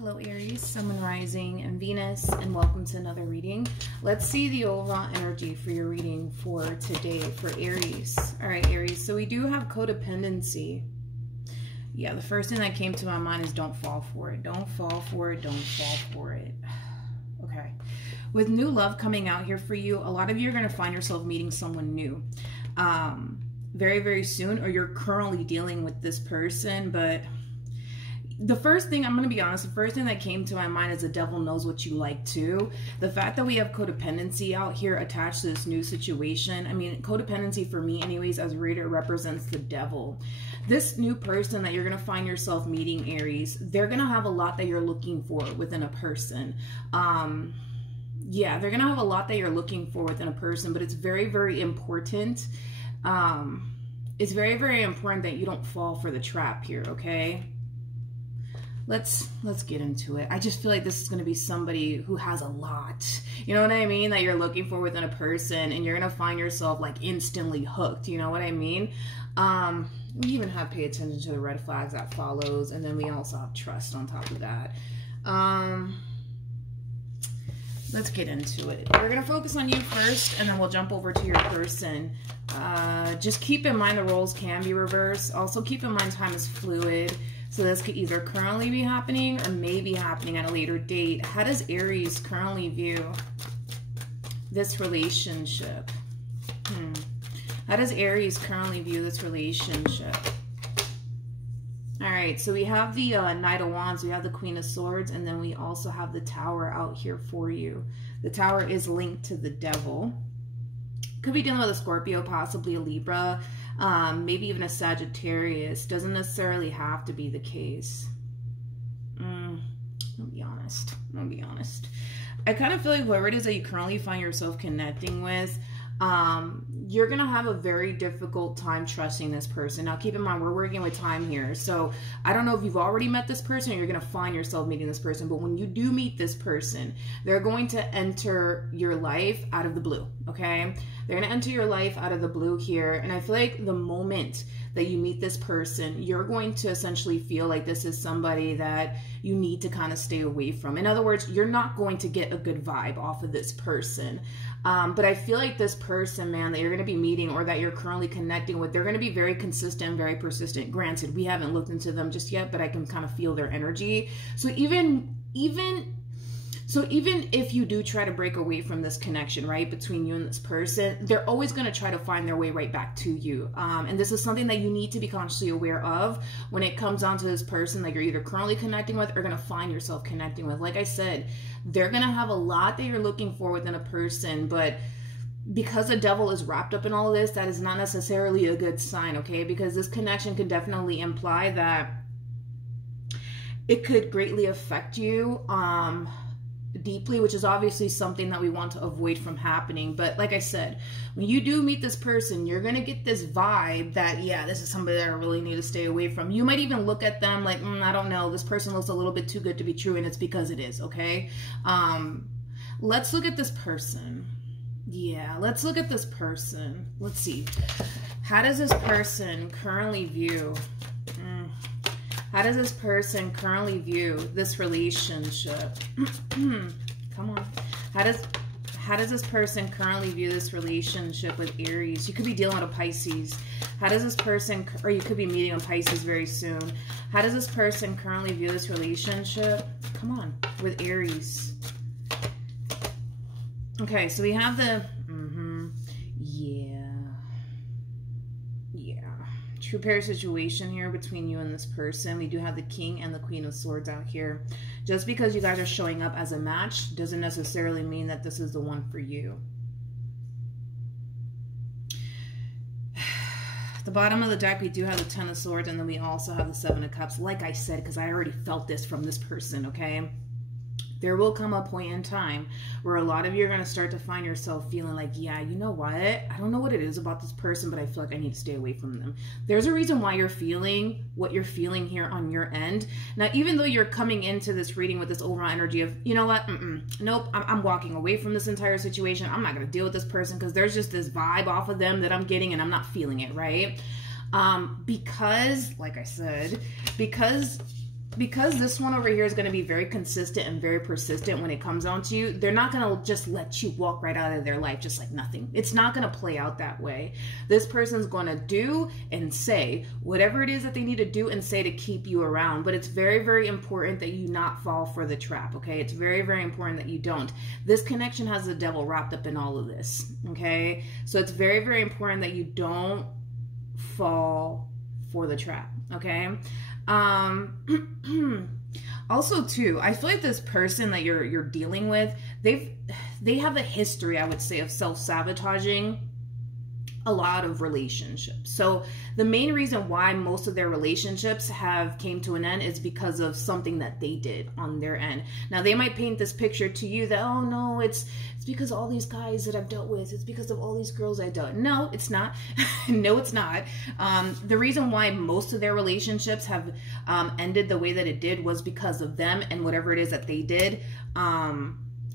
Hello Aries, Sun, Moon, Rising, and Venus, and welcome to another reading. Let's see the overall energy for your reading for today for Aries. All right, Aries, so we do have codependency. Yeah, the first thing that came to my mind is don't fall for it. Don't fall for it. Don't fall for it. Okay. With new love coming out here for you, a lot of you are going to find yourself meeting someone new very, very soon, or you're currently dealing with this person, but the first thing, I'm going to be honest, the first thing that came to my mind is the devil knows what you like too. The fact that we have codependency out here attached to this new situation. I mean, codependency for me anyways, as a reader, represents the devil. This new person that you're going to find yourself meeting, Aries, they're going to have a lot that you're looking for within a person. Yeah, they're going to have a lot that you're looking for within a person, but it's very, very important. It's very, very important that you don't fall for the trap here, okay? Let's get into it. I just feel like this is going to be somebody who has a lot, you know what I mean, that you're looking for within a person, and you're going to find yourself like instantly hooked, you know what I mean? We even have pay attention to the red flags that follows, and then we also have trust on top of that. Let's get into it. We're going to focus on you first, and then we'll jump over to your person. Just keep in mind the roles can be reversed. Also keep in mind time is fluid. So this could either currently be happening or may be happening at a later date. How does Aries currently view this relationship? How does Aries currently view this relationship? All right, so we have the Knight of Wands, we have the Queen of Swords, and then we also have the Tower out here for you. The Tower is linked to the Devil. Could be dealing with a Scorpio, possibly a Libra. Maybe even a Sagittarius. Doesn't necessarily have to be the case. I'll be honest. I kind of feel like whoever it is that you currently find yourself connecting with, you're going to have a very difficult time trusting this person. Now, keep in mind, we're working with time here. So I don't know if you've already met this person or you're going to find yourself meeting this person. But when you do meet this person, they're going to enter your life out of the blue, okay? They're going to enter your life out of the blue here. And I feel like the moment that you meet this person, you're going to essentially feel like this is somebody that you need to kind of stay away from. In other words, you're not going to get a good vibe off of this person. But I feel like this person, man, that you're going to be meeting or that you're currently connecting with, they're going to be very consistent, very persistent. Granted, we haven't looked into them just yet, but I can kind of feel their energy. So even if you do try to break away from this connection, right, between you and this person, they're always going to try to find their way right back to you. And this is something that you need to be consciously aware of when it comes down to this person that you're either currently connecting with or going to find yourself connecting with. Like I said, they're going to have a lot that you're looking for within a person, but because the devil is wrapped up in all of this, that is not necessarily a good sign, okay? Because this connection could definitely imply that it could greatly affect you, deeply, which is obviously something that we want to avoid from happening. But like I said, when you do meet this person, you're going to get this vibe that, yeah, this is somebody that I really need to stay away from. You might even look at them like, I don't know, this person looks a little bit too good to be true, and it's because it is, okay? Let's look at this person. Yeah, let's look at this person. Let's see. How does this person currently view How does this person currently view this relationship? Come on. How does this person currently view this relationship with Aries? You could be dealing with a Pisces. How does this person, or you could be meeting a Pisces very soon. How does this person currently view this relationship? Come on, with Aries. Okay, so we have the, true pair situation here between you and this person. We do have the King and the Queen of Swords out here. Just because you guys are showing up as a match doesn't necessarily mean that this is the one for you. At the bottom of the deck, we do have the Ten of Swords, and then we also have the Seven of Cups. Like I said, because I already felt this from this person, okay? There will come a point in time where a lot of you are going to start to find yourself feeling like, yeah, you know what? I don't know what it is about this person, but I feel like I need to stay away from them. There's a reason why you're feeling what you're feeling here on your end. Now, even though you're coming into this reading with this overall energy of, you know what? Nope, I'm walking away from this entire situation. I'm not going to deal with this person because there's just this vibe off of them that I'm getting and I'm not feeling it, right? Because, like I said, because because this one over here is going to be very consistent and very persistent when it comes down to you, they're not going to just let you walk right out of their life just like nothing. It's not going to play out that way. This person's going to do and say whatever it is that they need to do and say to keep you around. But it's very, very important that you not fall for the trap, okay? It's very, very important that you don't. This connection has the devil wrapped up in all of this, okay? So it's very, very important that you don't fall for the trap, okay? Also too, I feel like this person that you're dealing with, they have a history, I would say, of self-sabotaging a lot of relationships. So the main reason why most of their relationships have came to an end is because of something that they did on their end. Now they might paint this picture to you that, oh no, it's because of all these guys that I've dealt with. It's because of all these girls I've dealt with. No, it's not. No, it's not. The reason why most of their relationships have ended the way that it did was because of them and whatever it is that they did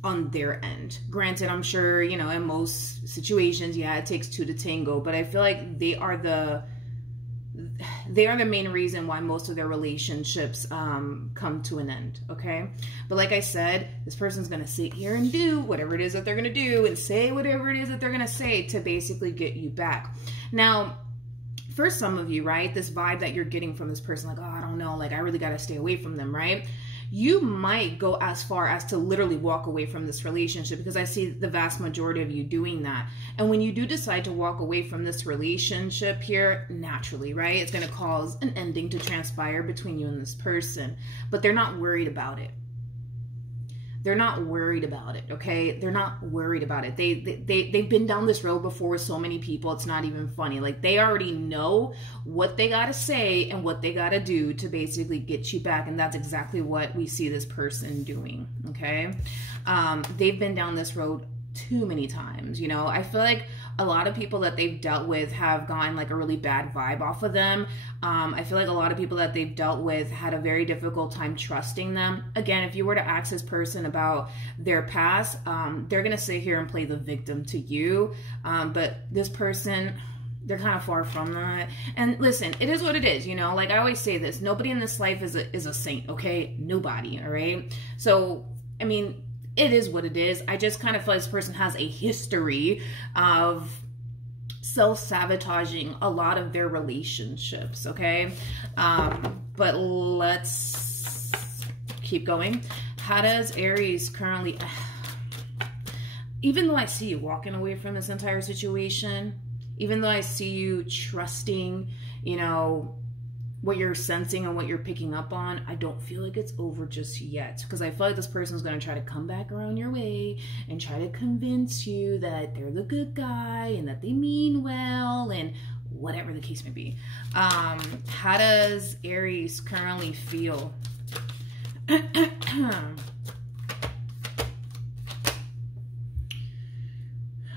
on their end. Granted, I'm sure, you know, in most situations, yeah, it takes two to tango, but I feel like they are the main reason why most of their relationships come to an end, okay? But like I said, this person's gonna sit here and do whatever it is that they're gonna do and say whatever it is that they're gonna say to basically get you back. Now, for some of you, right, this vibe that you're getting from this person, like, oh, I don't know, like, I really gotta stay away from them, right? You might go as far as to literally walk away from this relationship, because I see the vast majority of you doing that. And when you do decide to walk away from this relationship here, naturally, right, it's going to cause an ending to transpire between you and this person. But they're not worried about it. They're not worried about it, okay? They're not worried about it. They've been down this road before with so many people, it's not even funny. Like, they already know what they got to say and what they got to do to basically get you back, and that's exactly what we see this person doing, okay? They've been down this road too many times, you know? I feel like a lot of people that they've dealt with have gotten like a really bad vibe off of them. I feel like a lot of people that they've dealt with had a very difficult time trusting them. Again, if you were to ask this person about their past, they're going to sit here and play the victim to you. But this person, they're kind of far from that. And listen, it is what it is, you know? Like I always say this, nobody in this life is a saint, okay? Nobody, all right? So, I mean, it is what it is. I just kind of feel like this person has a history of self-sabotaging a lot of their relationships, okay? But let's keep going. How does Aries currently... Even though I see you walking away from this entire situation, even though I see you trusting, you know, what you're sensing and what you're picking up on, I don't feel like it's over just yet, because I feel like this person's going to try to come back around your way and try to convince you that they're the good guy and that they mean well and whatever the case may be. How does Aries currently feel?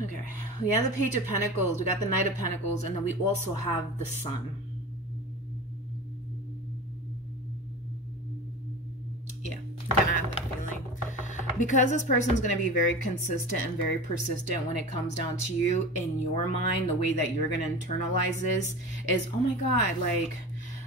Okay, we have the Page of Pentacles, we got the Knight of Pentacles, and then we also have the Sun. Yeah, I kind of have that feeling. Because this person's going to be very consistent and very persistent when it comes down to you, in your mind, the way that you're going to internalize this is, oh my God, like,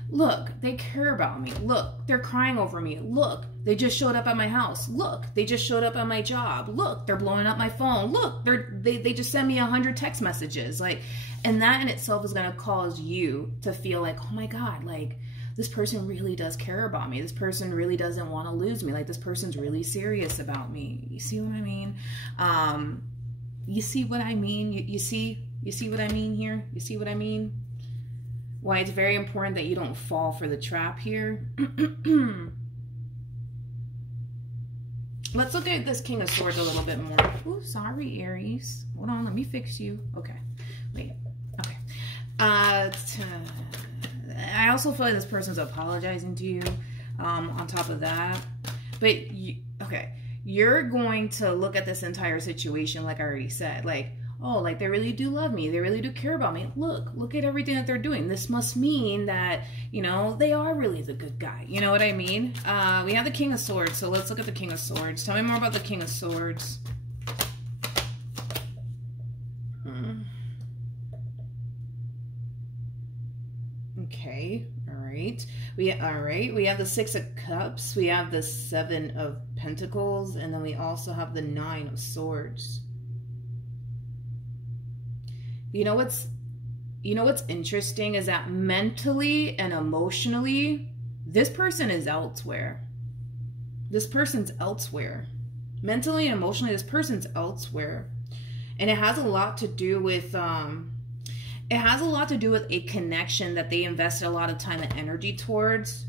look, they care about me. Look, they're crying over me. Look, they just showed up at my house. Look, they just showed up at my job. Look, they're blowing up my phone. Look, they just sent me 100 text messages. Like, and that in itself is going to cause you to feel like, oh my God, like, this person really does care about me. This person really doesn't want to lose me. Like, this person's really serious about me. You see what I mean? You see what I mean? You see what I mean here? You see what I mean? Why it's very important that you don't fall for the trap here. Let's look at this King of Swords a little bit more. Ooh, sorry, Aries. Hold on, let me fix you. Okay, wait. Okay. I also feel like this person's apologizing to you on top of that. But, okay, you're going to look at this entire situation, like I already said, like, oh, like, they really do love me. They really do care about me. Look at everything that they're doing. This must mean that, you know, they are really the good guy. You know what I mean? We have the King of Swords, so let's look at the King of Swords. Tell me more about the King of Swords. Okay, all right. All right, we have the Six of Cups, we have the Seven of Pentacles, and then we also have the Nine of Swords. You know what's interesting is that mentally and emotionally, this person is elsewhere. This person's elsewhere. Mentally and emotionally, this person's elsewhere. And it has a lot to do with a connection that they invested a lot of time and energy towards.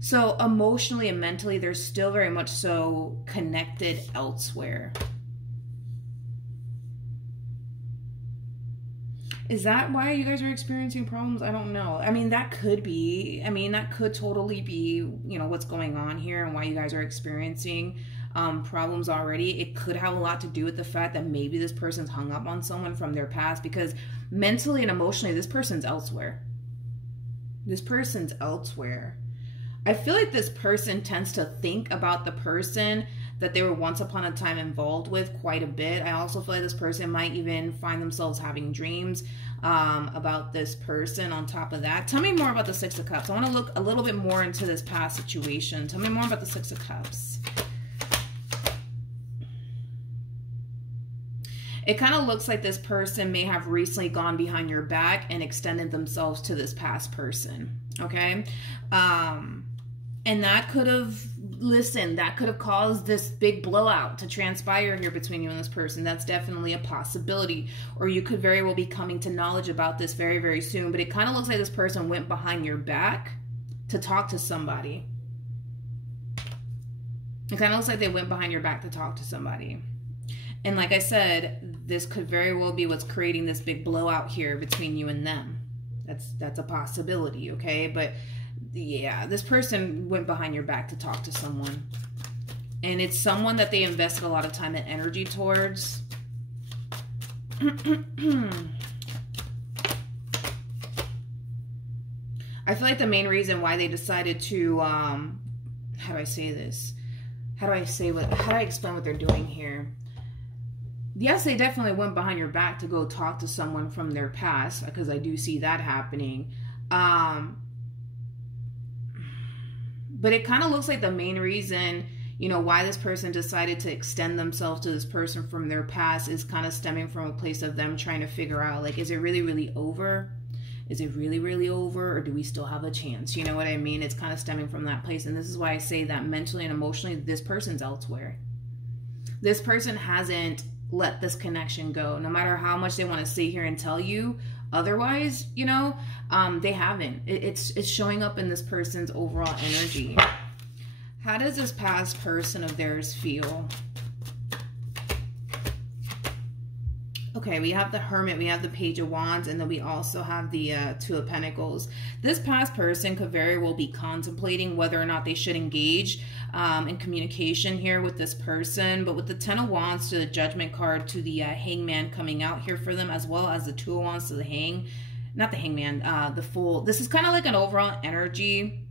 So emotionally and mentally, they're still very much so connected elsewhere. Is that why you guys are experiencing problems? I don't know. I mean, that could be. I mean, that could totally be, you know, what's going on here and why you guys are experiencing problems already. It could have a lot to do with the fact that maybe this person's hung up on someone from their past, because mentally and emotionally, this person's elsewhere. This person's elsewhere. I feel like this person tends to think about the person that they were once upon a time involved with quite a bit. I also feel like this person might even find themselves having dreams about this person on top of that. Tell me more about the Six of Cups. I want to look a little bit more into this past situation. Tell me more about the Six of Cups. It kind of looks like this person may have recently gone behind your back and extended themselves to this past person. Okay? And that could have, that could have caused this big blowout to transpire here between you and this person. That's definitely a possibility. Or you could very well be coming to knowledge about this very, very soon. But it kind of looks like this person went behind your back to talk to somebody. It kind of looks like they went behind your back to talk to somebody. And like I said, this could very well be what's creating this big blowout here between you and them. That's a possibility, okay? But yeah, this person went behind your back to talk to someone. And it's someone that they invested a lot of time and energy towards. I feel like the main reason why they decided to, how do I say this? How do I explain what they're doing here? Yes, they definitely went behind your back to go talk to someone from their past, because I do see that happening. But it kind of looks like the main reason, you know, why this person decided to extend themselves to this person from their past is kind of stemming from a place of them trying to figure out, like, is it really, really over? Is it really, really over? Or do we still have a chance? You know what I mean? It's kind of stemming from that place. And this is why I say that mentally and emotionally, this person's elsewhere. This person hasn't let this connection go. No matter how much they want to sit here and tell you otherwise, you know, they haven't. It's showing up in this person's overall energy. How does this past person of theirs feel? Okay, we have the Hermit, we have the Page of Wands, and then we also have the Two of Pentacles. This past person could very well be contemplating whether or not they should engage in communication here with this person. But with the Ten of Wands to the Judgment card to the Hangman coming out here for them, as well as the Two of Wands to the not the Hangman, the Fool. This is kind of like an overall energy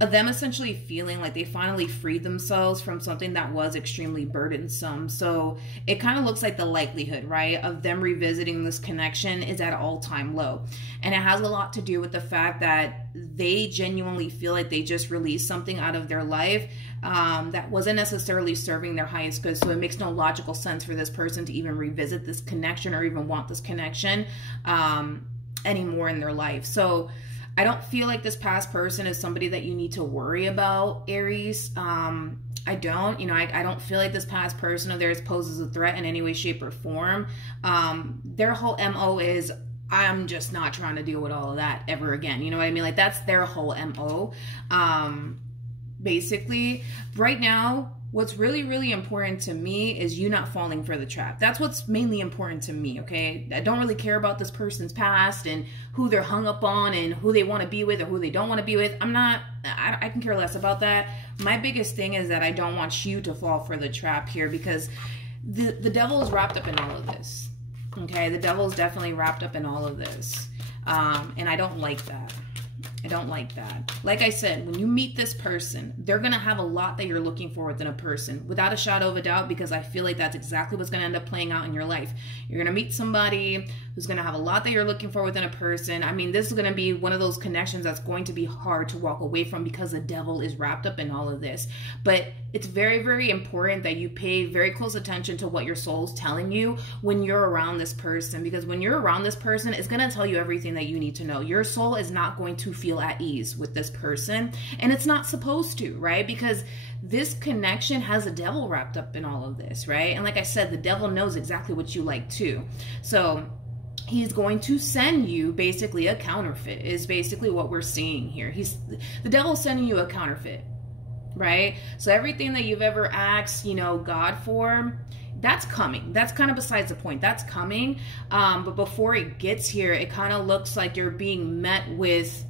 of them essentially feeling like they finally freed themselves from something that was extremely burdensome. So it kind of looks like the likelihood, right, of them revisiting this connection is at an all-time low. And it has a lot to do with the fact that they genuinely feel like they just released something out of their life that wasn't necessarily serving their highest good. So it makes no logical sense for this person to even revisit this connection or even want this connection anymore in their life. So I don't feel like this past person is somebody that you need to worry about, Aries. I don't. You know, I don't feel like this past person of theirs poses a threat in any way, shape, or form. Their whole MO is, I'm just not trying to deal with all of that ever again. You know what I mean? Like, that's their whole MO. Basically, right now, what's really, really important to me is you not falling for the trap. That's what's mainly important to me, okay? I don't really care about this person's past and who they're hung up on and who they want to be with or who they don't want to be with. I can care less about that. My biggest thing is that I don't want you to fall for the trap here, because the devil is wrapped up in all of this, okay? The devil is definitely wrapped up in all of this, and I don't like that. I don't like that. Like I said, when you meet this person, they're going to have a lot that you're looking for within a person, without a shadow of a doubt, because I feel like that's exactly what's going to end up playing out in your life. You're going to meet somebody who's going to have a lot that you're looking for within a person. I mean, this is going to be one of those connections that's going to be hard to walk away from because the devil is wrapped up in all of this. But it's very, very important that you pay very close attention to what your soul's telling you when you're around this person, because when you're around this person, it's going to tell you everything that you need to know. Your soul is not going to feel at ease with this person, and it's not supposed to, right? Because this connection has a devil wrapped up in all of this, right? And like I said, the devil knows exactly what you like too. So he's going to send you basically a counterfeit, is basically what we're seeing here. The devil's sending you a counterfeit, right? So everything that you've ever asked, you know, God for, that's coming. That's kind of besides the point. That's coming. But before it gets here, it kind of looks like you're being met with,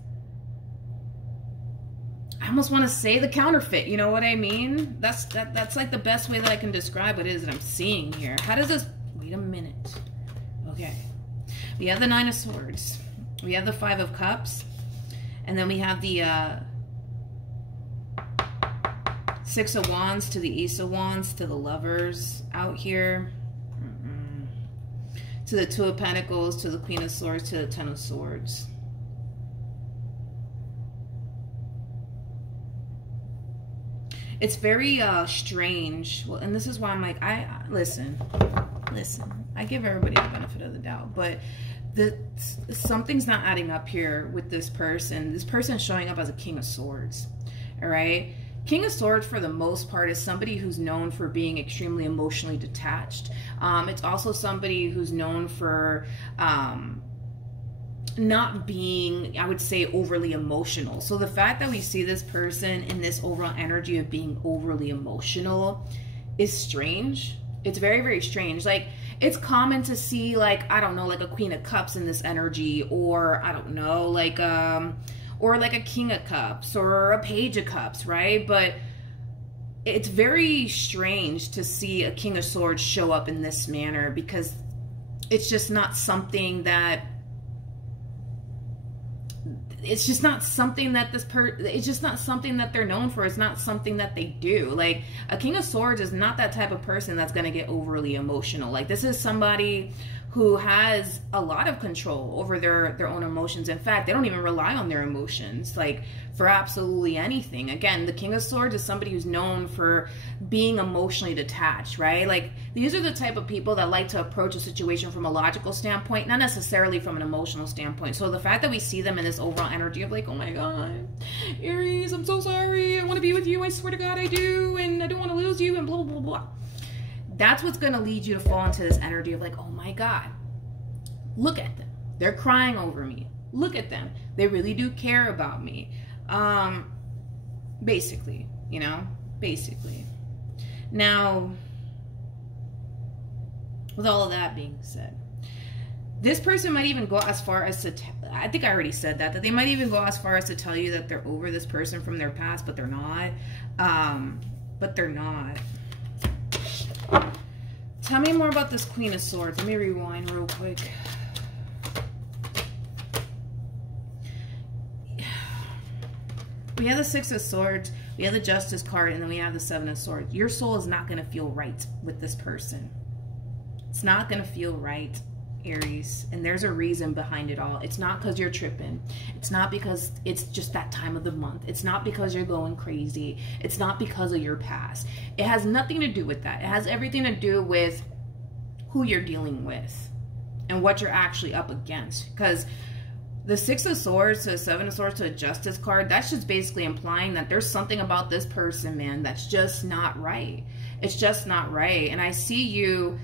I almost want to say, the counterfeit. You know what I mean? That's like the best way that I can describe what it is that I'm seeing here. How does this, wait a minute. Okay. We have the Nine of Swords. We have the Five of Cups. And then we have the Six of Wands to the Ace of Wands to the Lovers out here. To the Two of Pentacles, to the Queen of Swords, to the Ten of Swords. It's very strange. Well, and this is why I'm like, listen, I give everybody the benefit of the doubt, but something's not adding up here with this person. This person is showing up as a King of Swords, all right? King of Swords, for the most part, is somebody who's known for being extremely emotionally detached. It's also somebody who's known for not being, I would say, overly emotional. So the fact that we see this person in this overall energy of being overly emotional is strange. It's very, very strange. Like, it's common to see, like, I don't know, like a Queen of Cups in this energy, or I don't know, like or like a King of Cups or a Page of Cups, right? But it's very strange to see a King of Swords show up in this manner, because it's just not something that, it's just not something that it's just not something that they're known for. It's not something that they do. Like, a King of Swords is not that type of person that's going to get overly emotional. Like, this is somebody who has a lot of control over their own emotions. In fact, they don't even rely on their emotions, like, for absolutely anything. Again, the King of Swords is somebody who's known for being emotionally detached, right? Like, these are the type of people that like to approach a situation from a logical standpoint, not necessarily from an emotional standpoint. So the fact that we see them in this overall energy of like, oh my God, Aries, I'm so sorry, I want to be with you, I swear to God I do, and I don't want to lose you, and blah, blah, blah. That's what's going to lead you to fall into this energy of like, oh my God, look at them. They're crying over me. Look at them. They really do care about me. Basically, you know, basically. Now, with all of that being said, this person might even go as far as to, I think I already said that they might even go as far as to tell you that they're over this person from their past, but they're not. But they're not. Tell me more about this Queen of Swords. Let me rewind real quick. We have the Six of Swords, we have the Justice card, and then we have the Seven of Swords. Your soul is not going to feel right with this person. It's not going to feel right, Aries. And there's a reason behind it all. It's not because you're tripping. It's not because it's just that time of the month. It's not because you're going crazy. It's not because of your past. It has nothing to do with that. It has everything to do with who you're dealing with and what you're actually up against. Because the Six of Swords to the Seven of Swords to a Justice card, that's just basically implying that there's something about this person, man, that's just not right. It's just not right. And I see you,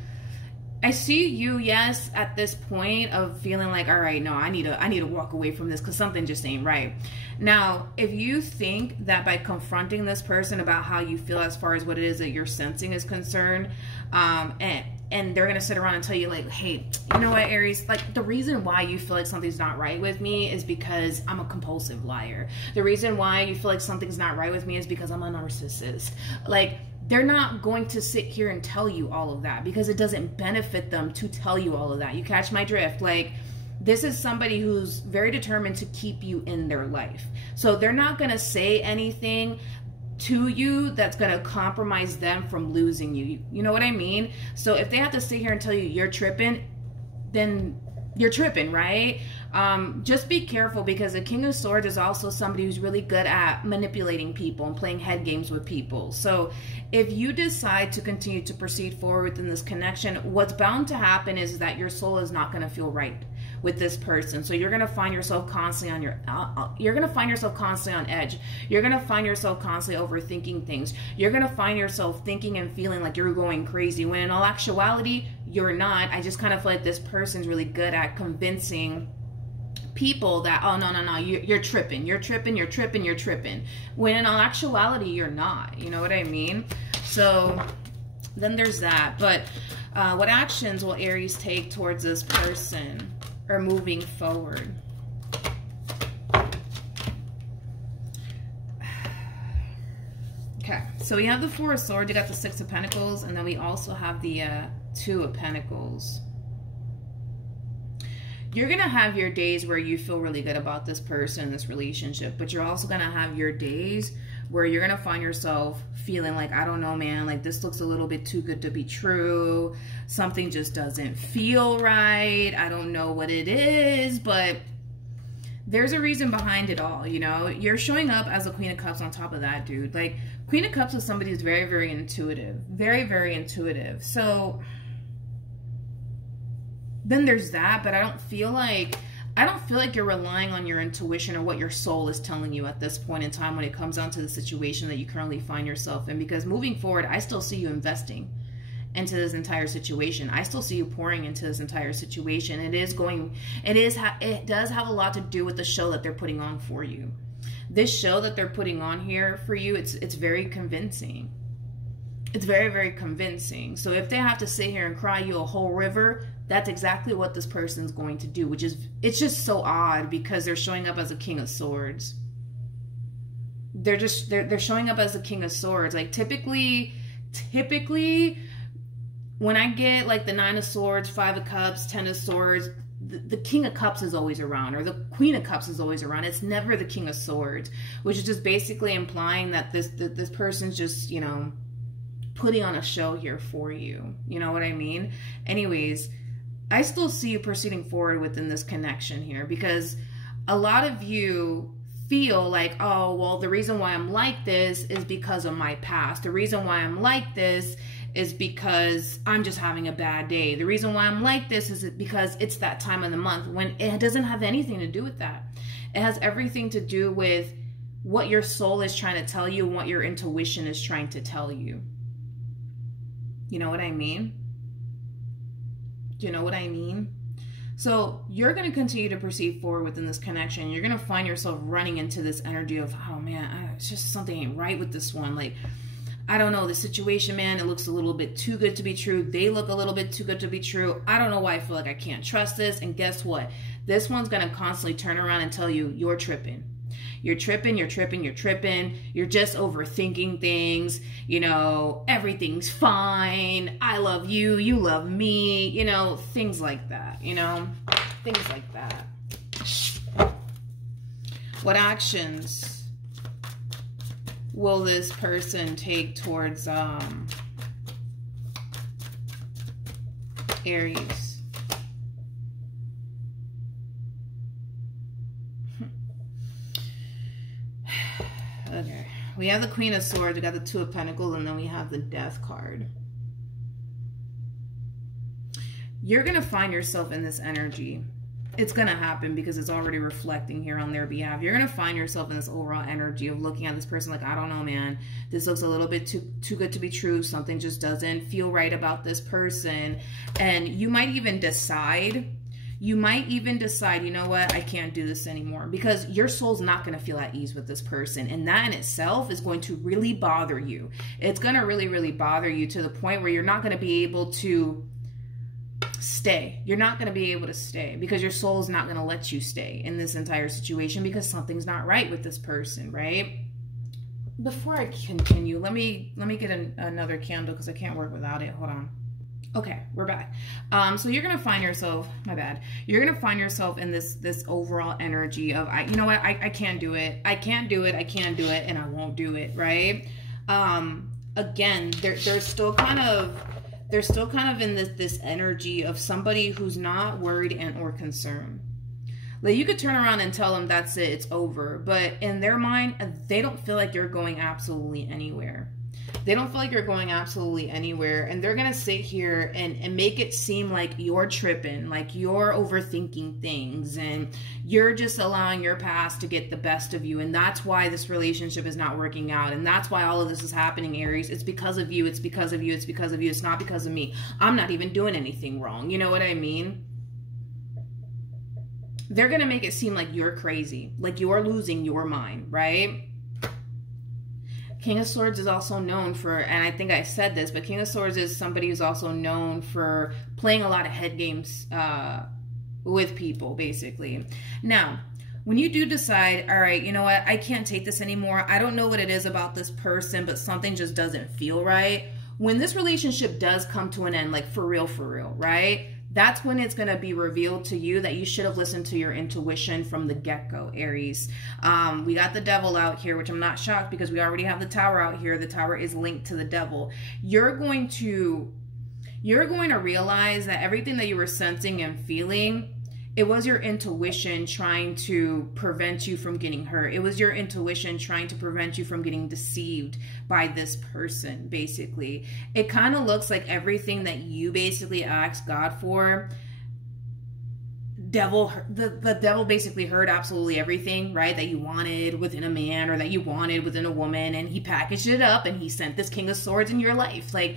yes, at this point of feeling like, all right, no, I need to walk away from this because something just ain't right. Now, if you think that by confronting this person about how you feel as far as what it is that you're sensing is concerned, and they're going to sit around and tell you like, hey, you know what, Aries, like the reason why you feel like something's not right with me is because I'm a compulsive liar. The reason why you feel like something's not right with me is because I'm a narcissist. Like, they're not going to sit here and tell you all of that because it doesn't benefit them to tell you all of that. You catch my drift? Like, this is somebody who's very determined to keep you in their life. So they're not going to say anything to you that's going to compromise them from losing you. You know what I mean? So if they have to sit here and tell you you're tripping, then you're tripping, right? Just be careful, because the King of Swords is also somebody who's really good at manipulating people and playing head games with people. So if you decide to continue to proceed forward in this connection, what's bound to happen is that your soul is not going to feel right with this person. So you're going to find yourself constantly on you're going to find yourself constantly on edge. You're going to find yourself constantly overthinking things. You're going to find yourself thinking and feeling like you're going crazy, when in all actuality, you're not. I just kind of feel like this person's really good at convincing people that, oh, no, you're tripping, you're tripping, you're tripping, you're tripping, when in all actuality, you're not. You know what I mean? So then there's that. But what actions will Aries take towards this person or moving forward? Okay, so we have the Four of Swords, you got the Six of Pentacles, and then we also have the Two of Pentacles. You're going to have your days where you feel really good about this person, this relationship, but you're also going to have your days where you're going to find yourself feeling like, I don't know, man, like this looks a little bit too good to be true. Something just doesn't feel right. I don't know what it is, but there's a reason behind it all, you know? You're showing up as a Queen of Cups on top of that, dude. Like, Queen of Cups is somebody who's very, very intuitive. Very, very intuitive. So then there's that, but I don't feel like you're relying on your intuition or what your soul is telling you at this point in time when it comes down to the situation that you currently find yourself in. Because moving forward, I still see you investing into this entire situation. I still see you pouring into this entire situation. It does have a lot to do with the show that they're putting on for you. This show that they're putting on here for you, it's very convincing. It's very, very convincing. So if they have to sit here and cry you a whole river, that's exactly what this person's going to do, which is, it's just so odd because they're showing up as a King of Swords. They're showing up as a King of Swords. Like typically when I get like the Nine of Swords, Five of Cups, Ten of Swords, the King of Cups is always around, or the Queen of Cups is always around. It's never the King of Swords, which is just basically implying that this person's just, you know, putting on a show here for you. You know what I mean? Anyways, I still see you proceeding forward within this connection here, because a lot of you feel like, oh, well, the reason why I'm like this is because of my past. The reason why I'm like this is because I'm just having a bad day. The reason why I'm like this is because it's that time of the month, when it doesn't have anything to do with that. It has everything to do with what your soul is trying to tell you and what your intuition is trying to tell you. You know what I mean? Do you know what I mean? So you're going to continue to proceed forward within this connection. You're going to find yourself running into this energy of, oh man, it's just something ain't right with this one. Like, I don't know, the situation, man, it looks a little bit too good to be true. They look a little bit too good to be true. I don't know why I feel like I can't trust this. And guess what? This one's going to constantly turn around and tell you, you're tripping. You're tripping, you're tripping, you're tripping. You're just overthinking things. You know, everything's fine. I love you. You love me. You know, things like that. You know, things like that. What actions will this person take towards Aries? Okay, we have the Queen of Swords, we got the Two of Pentacles, and then we have the Death card. You're going to find yourself in this energy. It's going to happen because it's already reflecting here on their behalf. You're going to find yourself in this overall energy of looking at this person like, I don't know, man. This looks a little bit too good to be true. Something just doesn't feel right about this person. And you might even decide, you know what, I can't do this anymore, because your soul's not going to feel at ease with this person. And that in itself is going to really bother you. It's going to really, really bother you to the point where you're not going to be able to stay. You're not going to be able to stay because your soul is not going to let you stay in this entire situation because something's not right with this person, right? Before I continue, let me get another candle because I can't work without it. Hold on. Okay, we're back. So you're gonna find yourself, my bad. You're gonna find yourself in this overall energy of, you know what, I can't do it. I can't do it. I can't do it, and I won't do it. Right? Again, they're still kind of in this energy of somebody who's not worried and or concerned. Like, you could turn around and tell them that's it, it's over, but in their mind, they don't feel like you're going absolutely anywhere. They don't feel like you're going absolutely anywhere, and they're gonna sit here and make it seem like you're tripping, like you're overthinking things, and you're just allowing your past to get the best of you, and that's why this relationship is not working out, and that's why all of this is happening, Aries. It's because of you, it's because of you, it's because of you, it's not because of me. I'm not even doing anything wrong, you know what I mean? They're gonna make it seem like you're crazy, like you're losing your mind, right? King of Swords is also known for, and I think I said this, but King of Swords is somebody who's also known for playing a lot of head games with people, basically. Now, when you do decide, all right, you know what, I can't take this anymore. I don't know what it is about this person, but something just doesn't feel right. When this relationship does come to an end, like for real, right? That's when it's going to be revealed to you that you should have listened to your intuition from the get-go, Aries. We got the devil out here, which I'm not shocked because we already have the tower out here. The tower is linked to the devil. You're going to realize that everything that you were sensing and feeling, it was your intuition trying to prevent you from getting hurt. It was your intuition trying to prevent you from getting deceived by this person, basically. It kind of looks like everything that you basically asked God for, the devil basically heard absolutely everything, right, that you wanted within a man or that you wanted within a woman, and he packaged it up and he sent this King of Swords in your life. Like,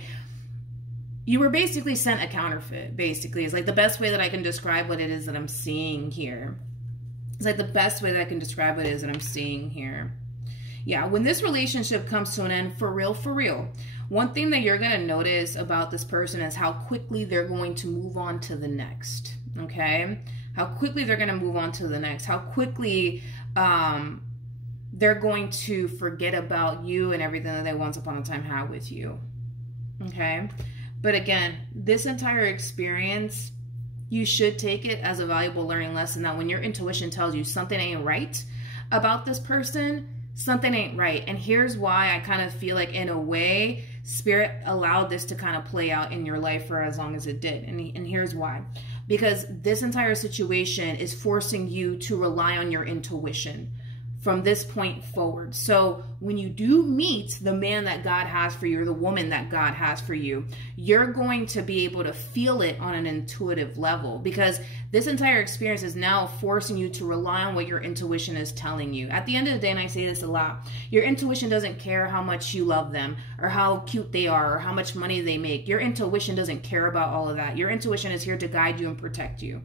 you were basically sent a counterfeit, basically. It's like the best way that I can describe what it is that I'm seeing here. It's like the best way that I can describe what it is that I'm seeing here. Yeah, when this relationship comes to an end, for real, one thing that you're going to notice about this person is how quickly they're going to move on to the next, okay? How quickly they're going to move on to the next. How quickly they're going to forget about you and everything that they once upon a time had with you, okay? But again, this entire experience, you should take it as a valuable learning lesson that when your intuition tells you something ain't right about this person, something ain't right. And here's why I kind of feel like, in a way, Spirit allowed this to kind of play out in your life for as long as it did. And here's why. Because this entire situation is forcing you to rely on your intuition from this point forward. So when you do meet the man that God has for you, or the woman that God has for you, you're going to be able to feel it on an intuitive level, because this entire experience is now forcing you to rely on what your intuition is telling you. At the end of the day, and I say this a lot, your intuition doesn't care how much you love them or how cute they are or how much money they make. Your intuition doesn't care about all of that. Your intuition is here to guide you and protect you.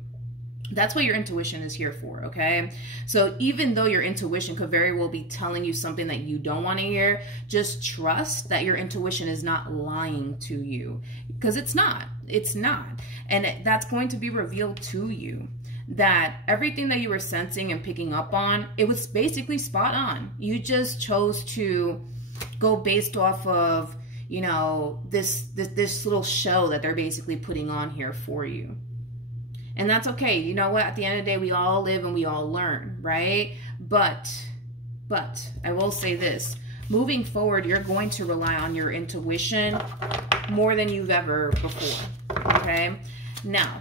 That's what your intuition is here for, okay? So even though your intuition could very well be telling you something that you don't want to hear, just trust that your intuition is not lying to you, because it's not. It's not. And that's going to be revealed to you, that everything that you were sensing and picking up on, it was basically spot on. You just chose to go based off of, you know, this little show that they're basically putting on here for you. And that's okay. You know what? At the end of the day, we all live and we all learn, right? But I will say this. Moving forward, you're going to rely on your intuition more than you've ever before, okay? Now,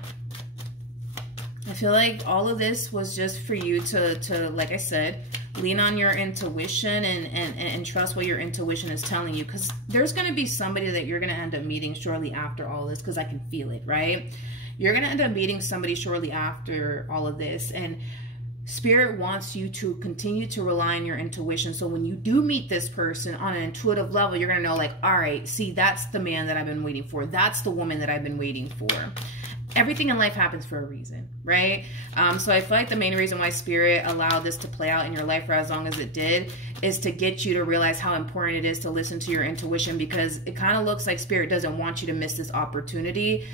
I feel like all of this was just for you to like I said, lean on your intuition and trust what your intuition is telling you, because there's going to be somebody that you're going to end up meeting shortly after all this, because I can feel it, right? You're going to end up meeting somebody shortly after all of this, and Spirit wants you to continue to rely on your intuition. So when you do meet this person on an intuitive level, you're going to know, like, all right, see, that's the man that I've been waiting for. That's the woman that I've been waiting for. Everything in life happens for a reason, right? So I feel like the main reason why Spirit allowed this to play out in your life for as long as it did is to get you to realize how important it is to listen to your intuition, because it kind of looks like Spirit doesn't want you to miss this opportunity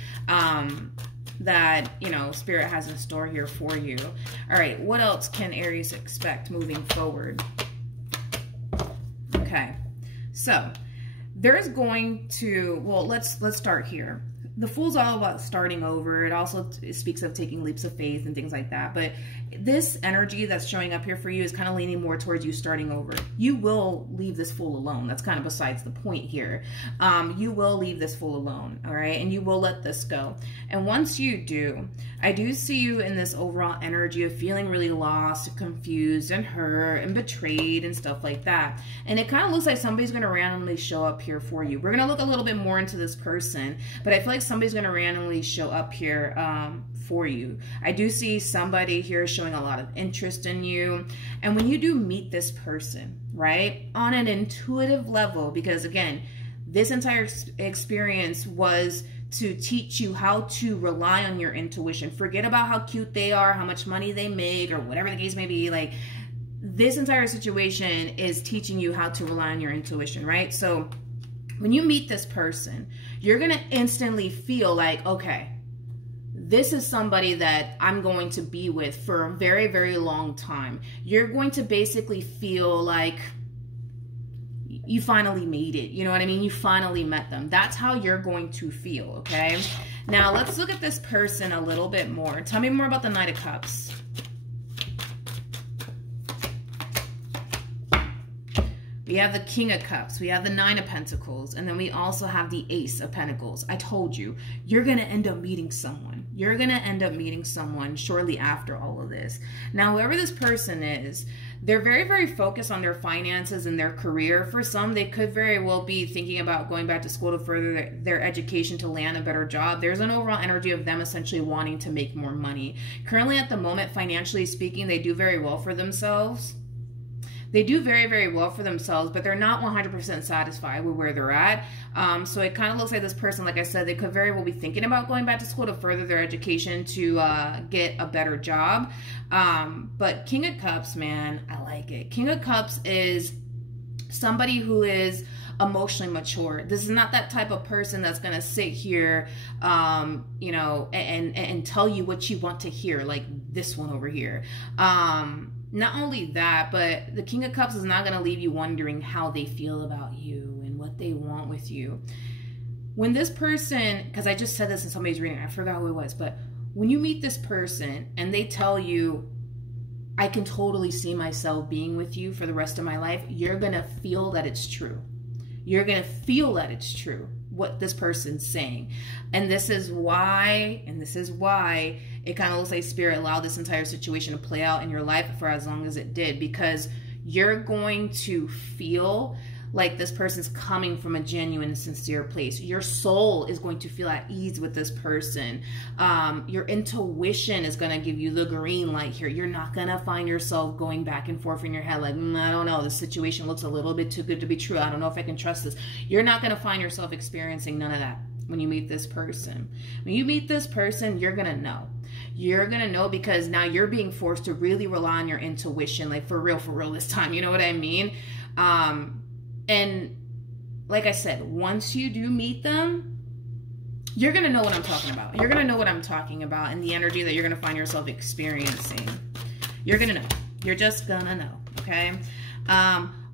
that, you know, Spirit has in store here for you. All right, what else can Aries expect moving forward? Okay, so there's going to, well, let's start here. the Fool's all about starting over. It also speaks of taking leaps of faith and things like that. But this energy that's showing up here for you is kind of leaning more towards you starting over. You will leave this Fool alone. That's kind of besides the point here. You will leave this Fool alone, all right? And you will let this go. And once you do, I do see you in this overall energy of feeling really lost, confused, and hurt, and betrayed, and stuff like that. And it kind of looks like somebody's going to randomly show up here for you. We're going to look a little bit more into this person, but I feel like somebody's going to randomly show up here for you. I do see somebody here showing a lot of interest in you. And when you do meet this person, right, on an intuitive level, because again, this entire experience was to teach you how to rely on your intuition. Forget about how cute they are, how much money they make, or whatever the case may be. Like, this entire situation is teaching you how to rely on your intuition, right? So when you meet this person, you're going to instantly feel like, okay, this is somebody that I'm going to be with for a very, very long time. You're going to basically feel like you finally made it. You know what I mean? You finally met them. That's how you're going to feel, okay? Now, let's look at this person a little bit more. Tell me more about the Knight of Cups. We have the King of Cups, we have the Nine of Pentacles, and then we also have the Ace of Pentacles. I told you, you're going to end up meeting someone. You're going to end up meeting someone shortly after all of this. Now, whoever this person is, they're very, very focused on their finances and their career. For some, they could very well be thinking about going back to school to further their education to land a better job. There's an overall energy of them essentially wanting to make more money. Currently, at the moment, financially speaking, they do very well for themselves. They do very, very well for themselves, but they're not 100% satisfied with where they're at. So it kind of looks like this person, like I said, they could very well be thinking about going back to school to further their education to get a better job. But King of Cups, man, I like it. King of Cups is somebody who is emotionally mature. This is not that type of person that's going to sit here, you know, and tell you what you want to hear, like this one over here. Not only that, but the King of Cups is not going to leave you wondering how they feel about you and what they want with you. When this person, because I just said this in somebody's reading, I forgot who it was, but when you meet this person and they tell you, I can totally see myself being with you for the rest of my life, you're going to feel that it's true. You're going to feel that it's true, what this person's saying. And this is why it kind of looks like Spirit allowed this entire situation to play out in your life for as long as it did, because you're going to feel like this person's coming from a genuine and sincere place. Your soul is going to feel at ease with this person. Your intuition is going to give you the green light here. You're not going to find yourself going back and forth in your head like, I don't know, this situation looks a little bit too good to be true. I don't know if I can trust this. You're not going to find yourself experiencing none of that when you meet this person. When you meet this person, you're going to know. You're going to know, because now you're being forced to really rely on your intuition, like for real this time. You know what I mean? And like I said, once you do meet them, you're going to know what I'm talking about. You're going to know what I'm talking about and the energy that you're going to find yourself experiencing. You're going to know. You're just going to know, okay?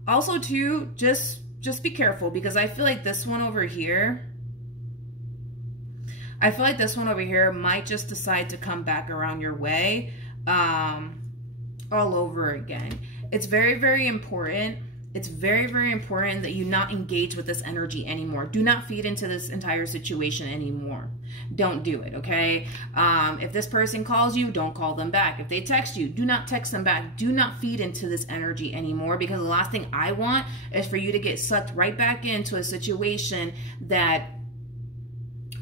Also, too, just be careful, because I feel like this one over here, might just decide to come back around your way all over again. It's very, very important. It's very, very important that you not engage with this energy anymore. Do not feed into this entire situation anymore. Don't do it, okay? If this person calls you, don't call them back. If they text you, do not text them back. Do not feed into this energy anymore, because the last thing I want is for you to get sucked right back into a situation that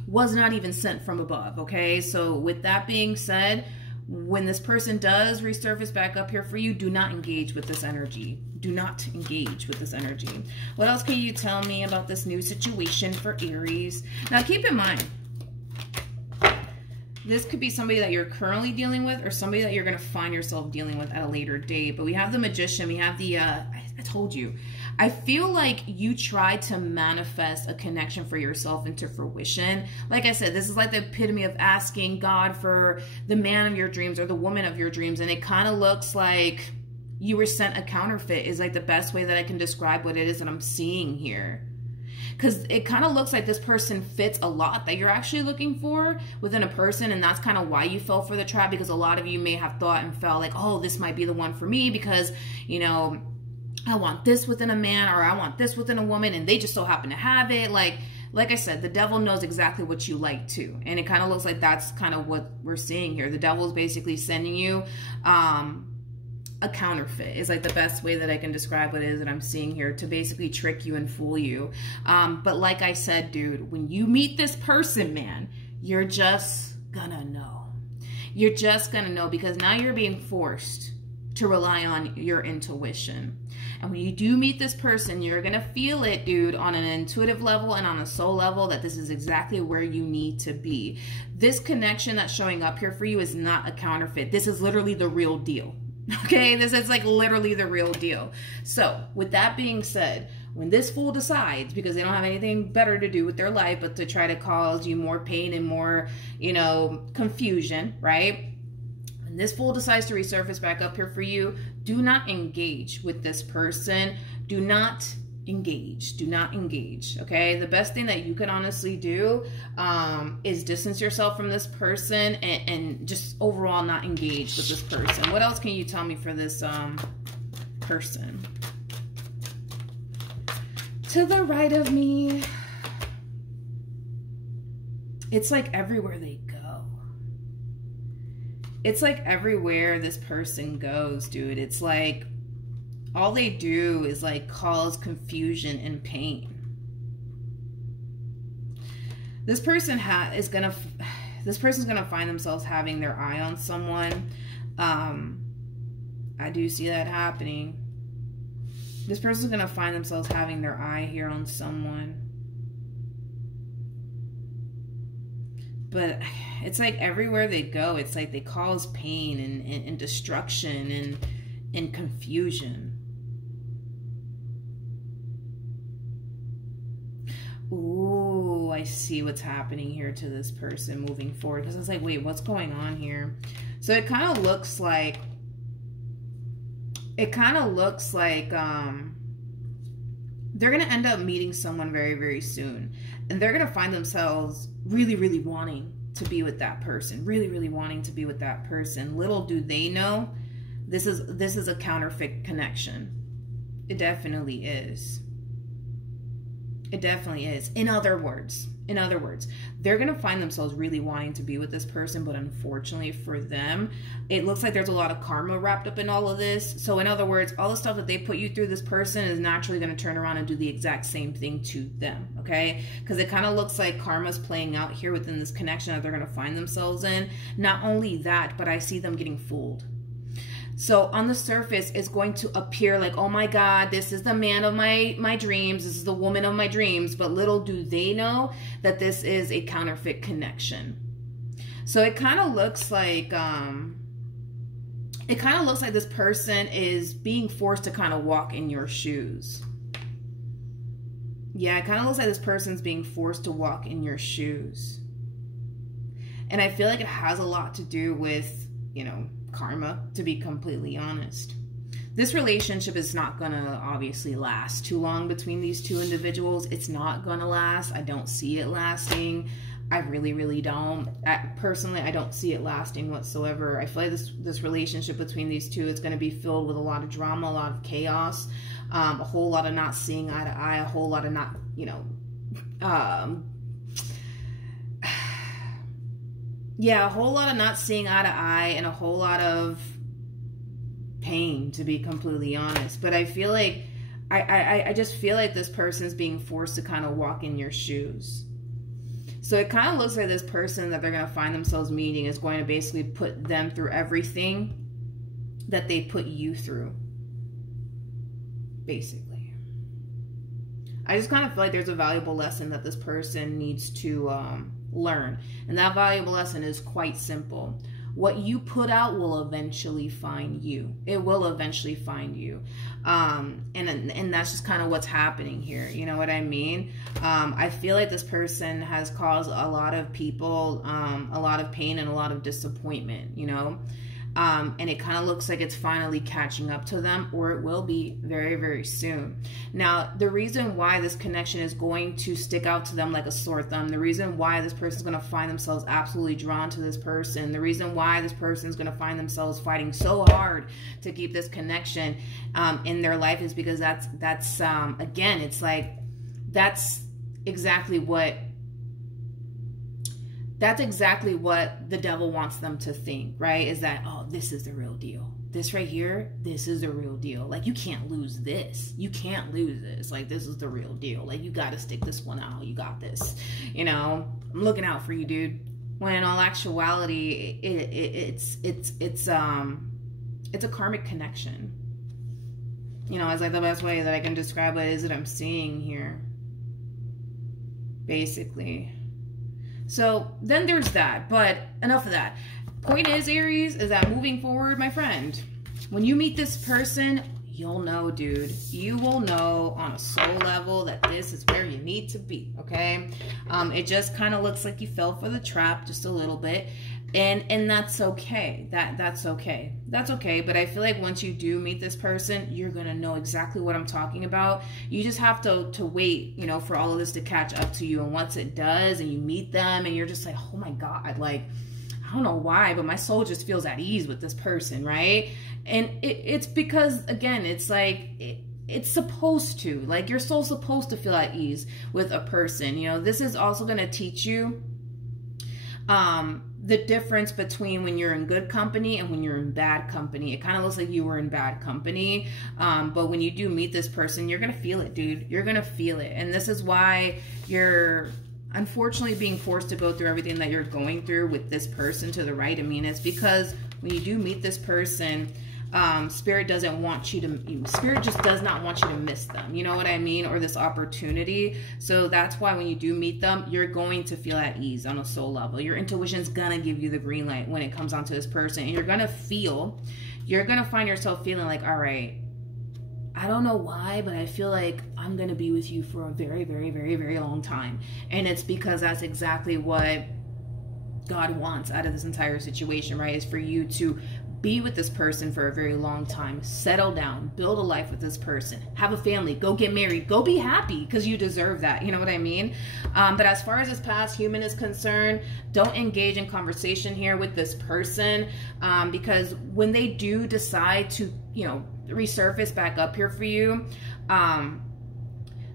was not even sent from above, okay? So with that being said, when this person does resurface back up here for you, do not engage with this energy. Do not engage with this energy. What else can you tell me about this new situation for Aries? Now, keep in mind, this could be somebody that you're currently dealing with, or somebody that you're going to find yourself dealing with at a later date. But we have the Magician. We have the, I told you, I feel like you try to manifest a connection for yourself into fruition. Like I said, this is like the epitome of asking God for the man of your dreams or the woman of your dreams. And it kind of looks like you were sent a counterfeit, is like the best way that I can describe what it is that I'm seeing here. Because it kind of looks like this person fits a lot that you're actually looking for within a person. And that's kind of why you fell for the trap, because a lot of you may have thought and felt like, oh, this might be the one for me because, you know, I want this within a man, or I want this within a woman, and they just so happen to have it. Like I said, the devil knows exactly what you like too. And it kind of looks like that's kind of what we're seeing here. The devil is basically sending you a counterfeit is like the best way that I can describe what it is that I'm seeing here, to basically trick you and fool you. But like I said, dude, when you meet this person, man, you're just gonna know. You're just gonna know, because now you're being forced to rely on your intuition. And when you do meet this person, you're gonna feel it, dude, on an intuitive level and on a soul level, that this is exactly where you need to be. This connection that's showing up here for you is not a counterfeit. This is literally the real deal. Okay, this is like literally the real deal. So with that being said, when this fool decides, because they don't have anything better to do with their life but to try to cause you more pain and more, you know, confusion, right? When this fool decides to resurface back up here for you, do not engage with this person. Do not engage. Do not engage. Okay, the best thing that you can honestly do is distance yourself from this person and just overall not engage with this person. What else can you tell me for this person? To the right of me, it's like everywhere they go. It's like everywhere this person goes, dude, it's like all they do is like cause confusion and pain. This person is gonna find themselves having their eye on someone. I do see that happening. This person's gonna find themselves having their eye here on someone. But it's like everywhere they go, it's like they cause pain and destruction and confusion. Ooh, I see what's happening here to this person moving forward. Because I was like, wait, what's going on here? So it kind of looks like, they're going to end up meeting someone very, very soon. And they're going to find themselves really, really wanting to be with that person. Really, really wanting to be with that person. Little do they know, this is a counterfeit connection. It definitely is. It definitely is. In other words, they're going to find themselves really wanting to be with this person, but unfortunately for them, it looks like there's a lot of karma wrapped up in all of this. So in other words, all the stuff that they put you through, this person is naturally going to turn around and do the exact same thing to them, okay? Because it kind of looks like karma's playing out here within this connection that they're going to find themselves in. Not only that, but I see them getting fooled. So on the surface, it's going to appear like, oh my God, this is the man of my dreams. This is the woman of my dreams. But little do they know that this is a counterfeit connection. So it kind of looks like, this person is being forced to kind of walk in your shoes. Yeah, it kind of looks like this person's being forced to walk in your shoes. And I feel like it has a lot to do with, you know, karma, to be completely honest. This relationship is not gonna obviously last too long between these two individuals. It's not gonna last. I don't see it lasting. I really, really don't. Personally, I don't see it lasting whatsoever. I feel like this relationship between these two is gonna be filled with a lot of drama, a lot of chaos, a whole lot of not seeing eye to eye, a whole lot of not, you know, yeah, a whole lot of not seeing eye to eye and a whole lot of pain, to be completely honest. But I feel like, I just feel like this person's being forced to kind of walk in your shoes. So it kind of looks like this person that they're going to find themselves meeting is going to basically put them through everything that they put you through. Basically. I just kind of feel like there's a valuable lesson that this person needs to learn. And that valuable lesson is quite simple. What you put out will eventually find you. It will eventually find you. And that's just kind of what's happening here. You know what I mean? I feel like this person has caused a lot of people a lot of pain and a lot of disappointment, you know? And it kind of looks like it's finally catching up to them, or it will be very, very soon. Now, the reason why this connection is going to stick out to them like a sore thumb, the reason why this person is going to find themselves absolutely drawn to this person, the reason why this person is going to find themselves fighting so hard to keep this connection in their life is because that's again, it's like that's exactly what the devil wants them to think, right? Is that, oh, this is the real deal. This right here, this is the real deal. Like, you can't lose this. You can't lose this. Like, this is the real deal. Like, you got to stick this one out. You got this. You know, I'm looking out for you, dude. When in all actuality, it's a karmic connection. You know, it's like the best way that I can describe what it is that I'm seeing here, basically. So then there's that, but enough of that. Point is, Aries, is that moving forward, my friend, when you meet this person, you'll know, dude. You will know on a soul level that this is where you need to be, okay? It just kind of looks like you fell for the trap just a little bit. And that's okay. That's okay. That's okay. But I feel like once you do meet this person, you're going to know exactly what I'm talking about. You just have to wait, you know, for all of this to catch up to you. And once it does and you meet them and you're just like, oh my God, like, I don't know why, but my soul just feels at ease with this person, right? And it's because, again, it's like, it's supposed to. Like, your soul's supposed to feel at ease with a person. You know, this is also going to teach you the difference between when you're in good company and when you're in bad company. It kind of looks like you were in bad company, but when you do meet this person, you're gonna feel it, dude. You're gonna feel it. And this is why you're unfortunately being forced to go through everything that you're going through with this person to the right. I mean, it's because when you do meet this person, Spirit doesn't want you to, Spirit just does not want you to miss them. You know what I mean? Or this opportunity. So that's why when you do meet them, you're going to feel at ease on a soul level. Your intuition's gonna give you the green light when it comes onto this person. And you're gonna find yourself feeling like, all right, I don't know why, but I feel like I'm gonna be with you for a very, very, very, very long time. And it's because that's exactly what God wants out of this entire situation, right? Is for you to be with this person for a very long time, settle down, build a life with this person, have a family, go get married, go be happy, because you deserve that. You know what I mean? But as far as this past human is concerned, don't engage in conversation here with this person, because when they do decide to, you know, resurface back up here for you,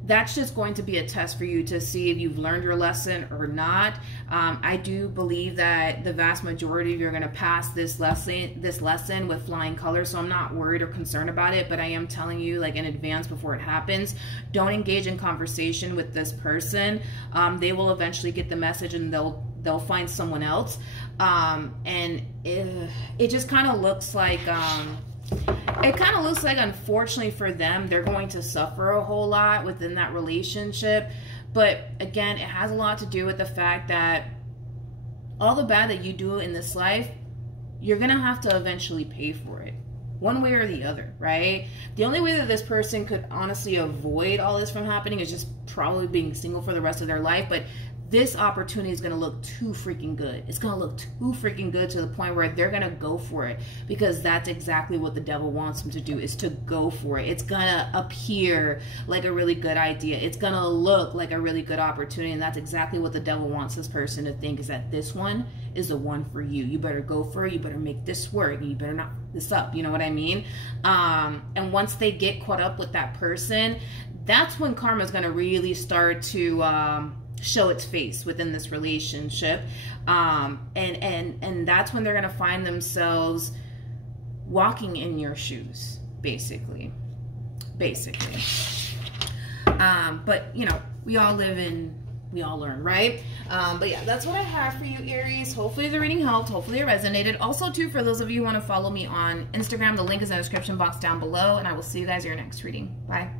that's just going to be a test for you to see if you've learned your lesson or not. I do believe that the vast majority of you are going to pass this lesson with flying colors, so I'm not worried or concerned about it, but I am telling you, like, in advance before it happens, don't engage in conversation with this person. They will eventually get the message and they'll find someone else. And it just kind of looks like... unfortunately for them, they're going to suffer a whole lot within that relationship. But again, it has a lot to do with the fact that all the bad that you do in this life, you're going to have to eventually pay for it, one way or the other, right? The only way that this person could honestly avoid all this from happening is just probably being single for the rest of their life. But this opportunity is going to look too freaking good. It's going to look too freaking good to the point where they're going to go for it, because that's exactly what the devil wants them to do, is to go for it. It's going to appear like a really good idea. It's going to look like a really good opportunity. And that's exactly what the devil wants this person to think, is that this one is the one for you. You better go for it. You better make this work. You better not fuck this up. You know what I mean? And once they get caught up with that person, that's when karma is going to really start to... show its face within this relationship, and that's when they're gonna find themselves walking in your shoes, basically. But you know, we all live and we all learn, right? But yeah, that's what I have for you, Aries. Hopefully the reading helped. Hopefully it resonated. Also, too, for those of you who want to follow me on Instagram, the link is in the description box down below, and I will see you guys in your next reading. Bye.